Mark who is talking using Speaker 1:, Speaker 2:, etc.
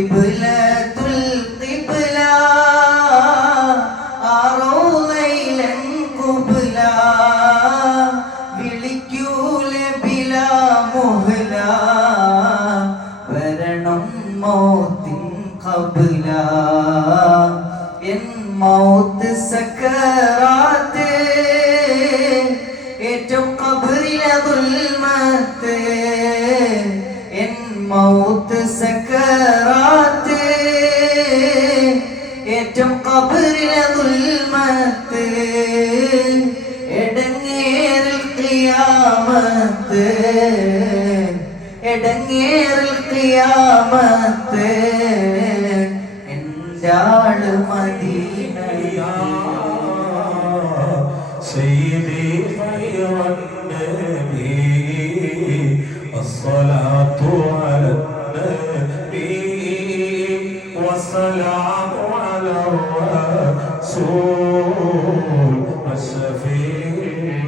Speaker 1: ഇത് ഖിബ്ലത്തുൽ ഖിബ്ല ആറോളയിലൻ ഖുബ്ല വിളിക്കൂലെ ബില മുഹ്ല വരണം മൗത്തിൻ കബില. എൻ മൗത്ത് സക്കറാത്ത് മൗത്ത് സക്കറാത്ത് ഏറ്റവും കബറിലെ ദുൽമത്ത് എടങ്ങേറിൽ ഖിയാമത്ത് എടങ്ങേറിൽ ഖിയാമത്ത് എന്റാള് മദീനയാ
Speaker 2: سيدي خير النبي الصلاة والسلام على الرسول السفير